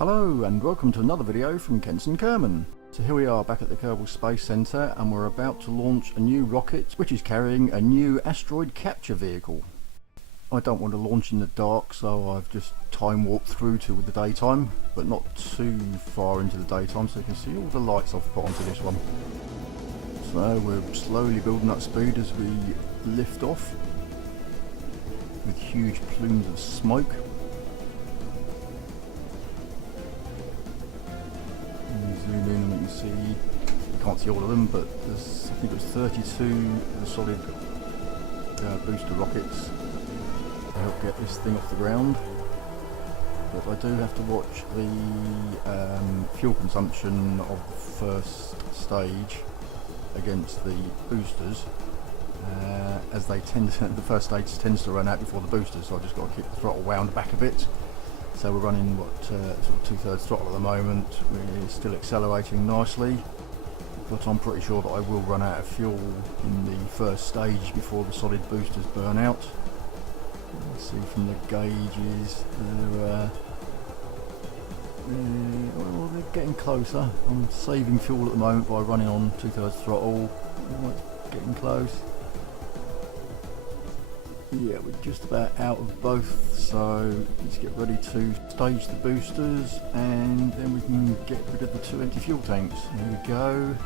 Hello and welcome to another video from Kerbin. So here we are back at the Kerbin Space Centre and we're about to launch a new rocket which is carrying a new asteroid capture vehicle. I don't want to launch in the dark, so I've just time warped through to the daytime, but not too far into the daytime, so you can see all the lights I've put onto this one. So we're slowly building up speed as we lift off with huge plumes of smoke. Zoom in and you can see, you can't see all of them, but there's, I think it was 32 of the solid booster rockets to help get this thing off the ground. But I do have to watch the fuel consumption of the first stage against the boosters, as they tend to, the first stage tends to run out before the boosters, so I've just got to keep the throttle wound back a bit. So we're running sort of 2/3 throttle at the moment. We're still accelerating nicely, but I'm pretty sure that I will run out of fuel in the first stage before the solid boosters burn out. Let's see from the gauges, well, they're getting closer. I'm saving fuel at the moment by running on 2/3 throttle. Getting close. Yeah, we're just about out of both, so let's get ready to stage the boosters and then we can get rid of the 2 empty fuel tanks. There we go.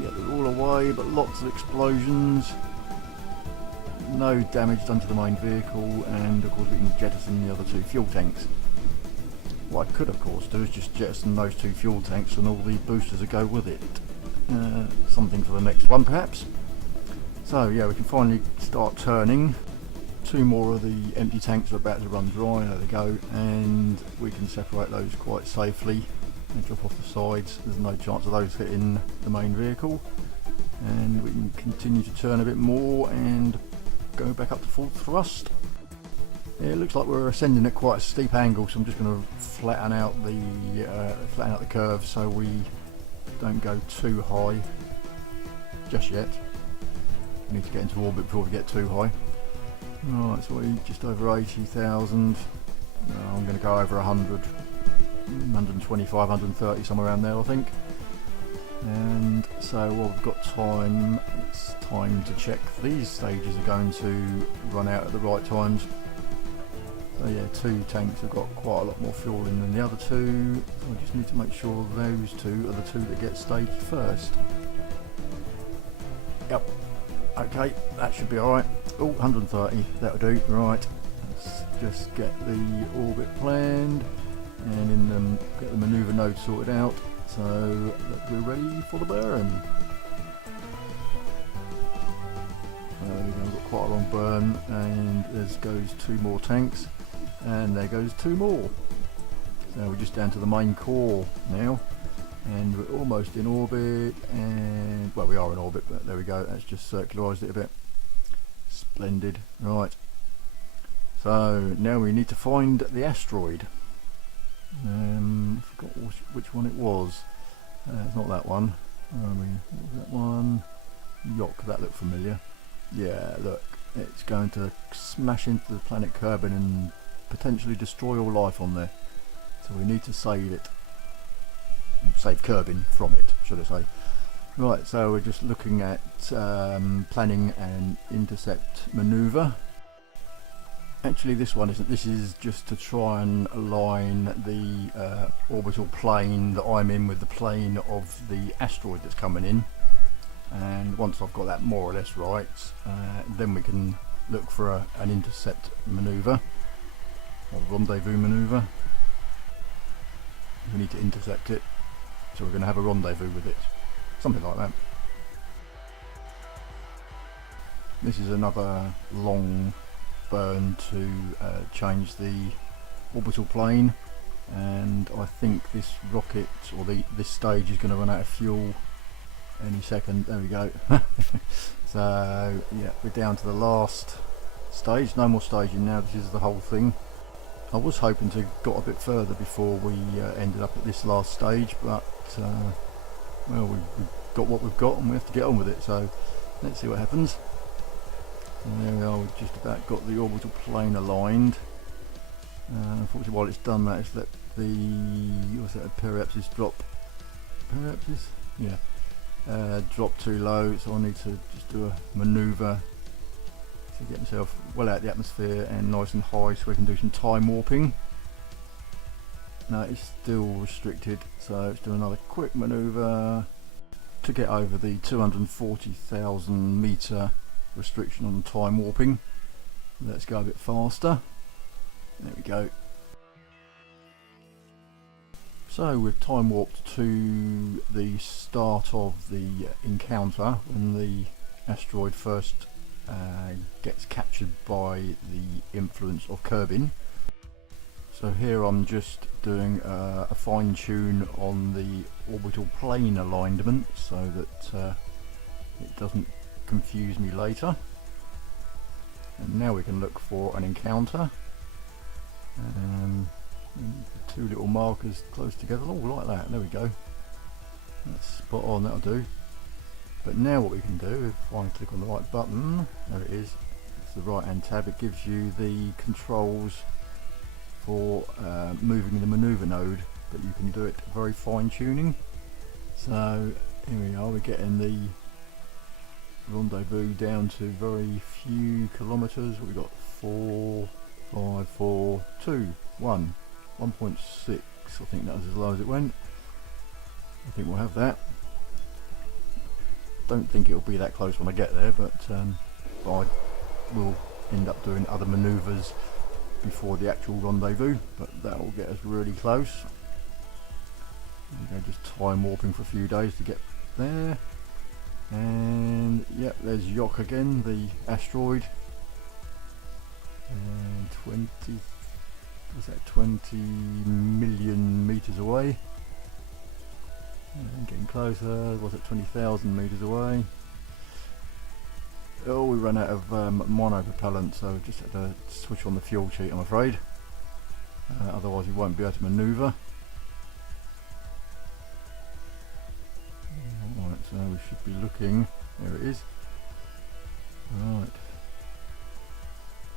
Yeah, they're all away, but lots of explosions. No damage done to the main vehicle, and of course we can jettison the other 2 fuel tanks. What I could of course do is just jettison those 2 fuel tanks and all the boosters that go with it. Something for the next one perhaps. So yeah, we can finally start turning. 2 more of the empty tanks are about to run dry, there they go, and we can separate those quite safely and drop off the sides. There's no chance of those hitting the main vehicle, and we can continue to turn a bit more and go back up to full thrust. Yeah, it looks like we're ascending at quite a steep angle, so I'm just going to flatten out the curve so we don't go too high just yet. We need to get into orbit before we get too high. Right, so we're just over 80,000. I'm going to go over 100, 125, 130, somewhere around there I think. And so while we've got time, it's time to check these stages are going to run out at the right times. So yeah, 2 tanks have got quite a lot more fuel in than the other 2. So I just need to make sure those 2 are the 2 that get staged first. Yep. Okay, that should be alright. Oh, 130, that'll do. Right, let's just get the orbit planned and get the manoeuvre node sorted out so that we're ready for the burn. We've got quite a long burn, and there goes 2 more tanks, and there goes 2 more. So we're just down to the main core now. And we're almost in orbit, and well, we are in orbit, but there we go, that's just circularised it a bit. Splendid. Right, so now we need to find the asteroid. I forgot which one it was. It's not that one. What was that one? Yock, that looked familiar. Yeah, look, it's going to smash into the planet Kerbin and potentially destroy all life on there, so we need to save it. Save Kerbin from it, should I say. Right, so we're just looking at planning an intercept manoeuvre. Actually this one isn't, this is just to try and align the orbital plane that I'm in with the plane of the asteroid that's coming in, and once I've got that more or less right, then we can look for an intercept manoeuvre, or rendezvous manoeuvre. We need to intercept it, so we're going to have a rendezvous with it, something like that. This is another long burn to change the orbital plane, and I think this rocket, or this stage, is going to run out of fuel any second. There we go. So yeah, we're down to the last stage, no more staging now, this is the whole thing. I was hoping to got a bit further before we ended up at this last stage, but well, we've got what we've got and we have to get on with it, so let's see what happens. And there we are, we've just about got the orbital plane aligned. Unfortunately, while it's done that, it's let the periapsis drop. Periapsis? Yeah. Drop too low, so I need to just do a manoeuvre to get myself well out of the atmosphere and nice and high so we can do some time warping. No, it's still restricted, so let's do another quick manoeuvre to get over the 240,000 metre restriction on time warping. Let's go a bit faster. There we go. So we've time warped to the start of the encounter when the asteroid first gets captured by the influence of Kerbin. So here I'm just doing a fine tune on the orbital plane alignment so that it doesn't confuse me later. And now we can look for an encounter. Two little markers close together, oh, like that, there we go. That's spot on, that'll do. But now what we can do, if I click on the right button, there it is, it's the right hand tab, it gives you the controls for moving the manoeuvre node, but you can do it very fine tuning. So here we are, we're getting the rendezvous down to very few kilometres. We've got 4, 5, 4, 2, 1, 1.6. I think that was as low as it went. I think we'll have that. Don't think it'll be that close when I get there, but I will end up doing other manoeuvres before the actual rendezvous, but that will get us really close. Just time warping for a few days to get there. And yep, there's Yok again, the asteroid. And 20 million meters away. And getting closer, was it 20,000 meters away? Oh, we ran out of monopropellant, so we just had to switch on the fuel sheet, I'm afraid. Otherwise we won't be able to manoeuvre. Right, so we should be looking, there it is. Right.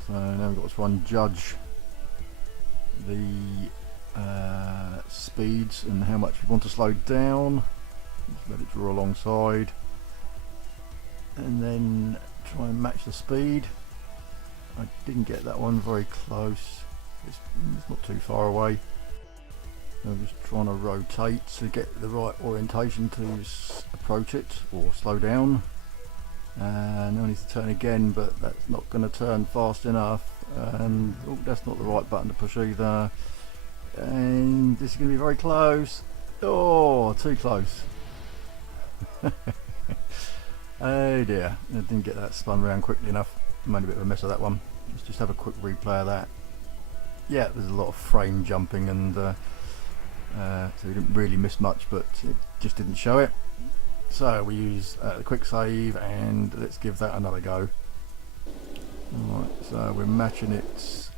So now we've got to try and judge the speeds and how much we want to slow down. Just let it draw alongside. And then try and match the speed. I didn't get that one very close. It's not too far away. I'm just trying to rotate to get the right orientation to approach it or slow down. And I need to turn again, but that's not going to turn fast enough. And oh, that's not the right button to push either. And this is going to be very close. Oh, too close. Oh dear, I didn't get that spun around quickly enough. I made a bit of a mess of that one. Let's just have a quick replay of that. Yeah, there's a lot of frame jumping, and so we didn't really miss much, but it just didn't show it. So we use the quick save, and let's give that another go. Alright, so we're matching its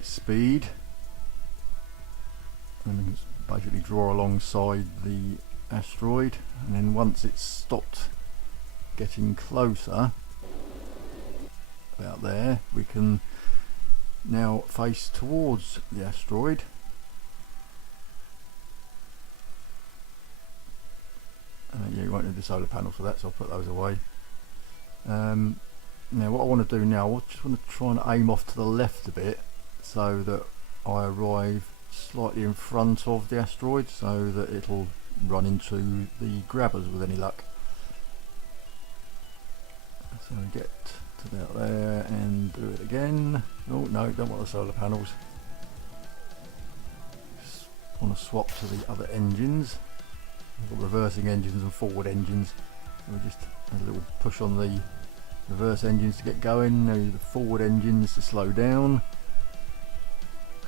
speed, and it's basically draw alongside the asteroid, and then once it's stopped getting closer, about there, we can now face towards the asteroid. Yeah, you won't need the solar panel for that, so I'll put those away. Now what I want to do now, I just want to try and aim off to the left a bit so that I arrive slightly in front of the asteroid so that it'll run into the grabbers with any luck. So we get to about there and do it again. Oh no, don't want the solar panels. Just want to swap to the other engines. We've got reversing engines and forward engines. So we just have a little push on the reverse engines to get going, now the forward engines to slow down.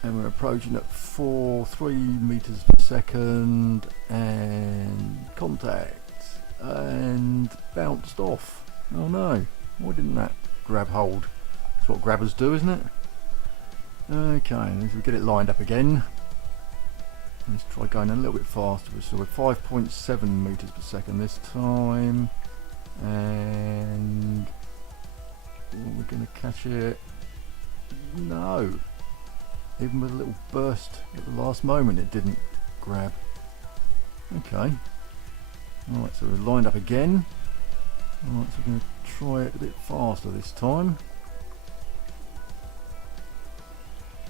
And we're approaching at 3 meters per second, and contact, and bounced off. Oh no, why didn't that grab hold? That's what grabbers do, isn't it? Okay, if we get it lined up again, let's try going a little bit faster. So we're 5.7 meters per second this time, and we're going to catch it. No. Even with a little burst at the last moment, it didn't grab. Okay. Alright, so we're lined up again. Alright, so we're going to try it a bit faster this time.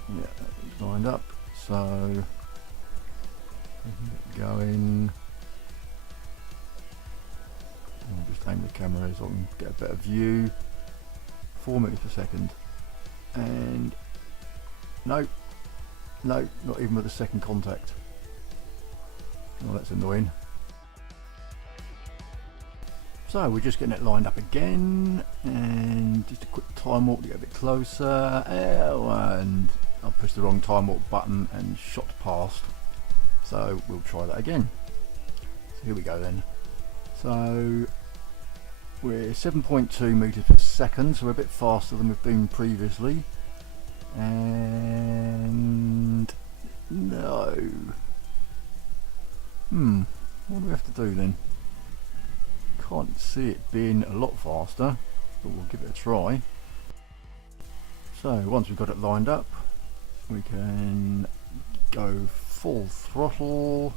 Yeah, it's lined up. So we can get going. I'll just aim the camera so I can get a better view. 4 meters per second. And no, not even with the second contact. Oh, that's annoying. So we're just getting it lined up again, and just a quick time warp to get a bit closer. And I pushed the wrong time warp button and shot past. So we'll try that again. So here we go then. So we're 7.2 meters per second, so we're a bit faster than we've been previously. And no. What do we have to do then? Can't see it being a lot faster, but we'll give it a try. So once we've got it lined up, we can go full throttle,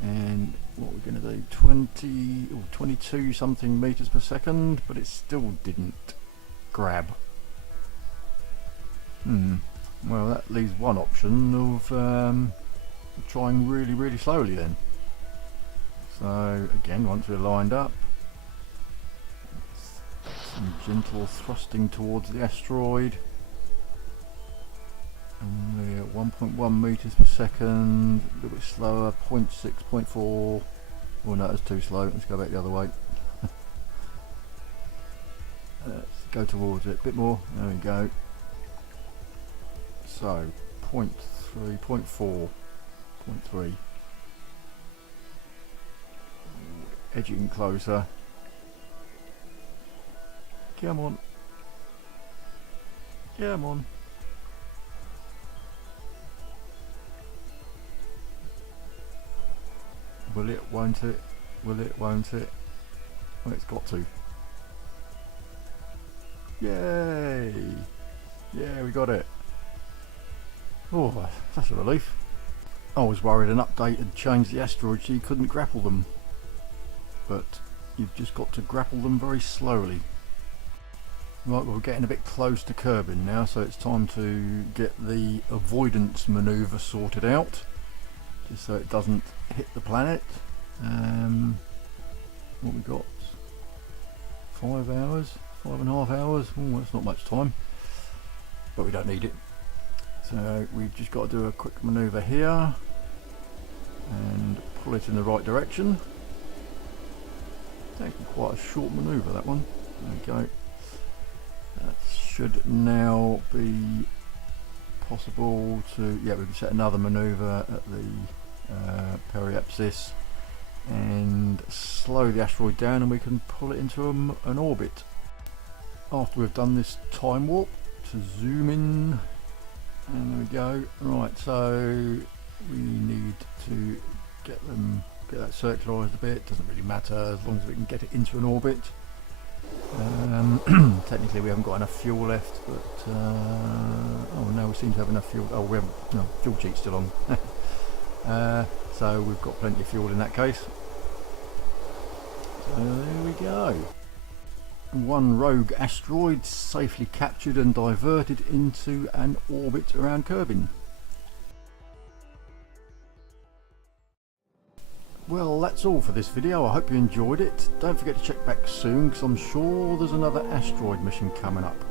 and what we're going to do, 20 or 22 something meters per second, but it still didn't grab. Well, that leaves one option of trying really slowly then. So again, once we're lined up, some gentle thrusting towards the asteroid, and we're at 1.1 meters per second, a little bit slower, 0.6, 0.4. Oh no, that's too slow. Let's go back the other way. Let's go towards it a bit more. There we go. So 0.3, 0.4, 0.3. Edging closer. Come on. Come on. Will it, won't it? Will it, won't it? Well, it's got to. Yay! Yeah, we got it. Oh, that's a relief. I was worried an update had changed the asteroids so you couldn't grapple them. But you've just got to grapple them very slowly. Right, well, we're getting a bit close to Kerbin now, so it's time to get the avoidance manoeuvre sorted out, just so it doesn't hit the planet. What we got? 5 hours, 5.5 hours. Oh, that's not much time, but we don't need it. So we've just got to do a quick manoeuvre here and pull it in the right direction. Taking quite a short manoeuvre, that one. There we go. That should now be possible to, yeah, we can set another manoeuvre at the periapsis and slow the asteroid down, and we can pull it into an orbit. After we've done this time warp, to zoom in, and there we go. Right, so we need to get that circularised a bit. Doesn't really matter as long as we can get it into an orbit. Technically we haven't got enough fuel left, but oh no, we seem to have enough fuel. Oh, we haven't. No, fuel cheat's still on. So we've got plenty of fuel in that case. So there we go. One rogue asteroid safely captured and diverted into an orbit around Kerbin. Well, that's all for this video. I hope you enjoyed it. Don't forget to check back soon, because I'm sure there's another asteroid mission coming up.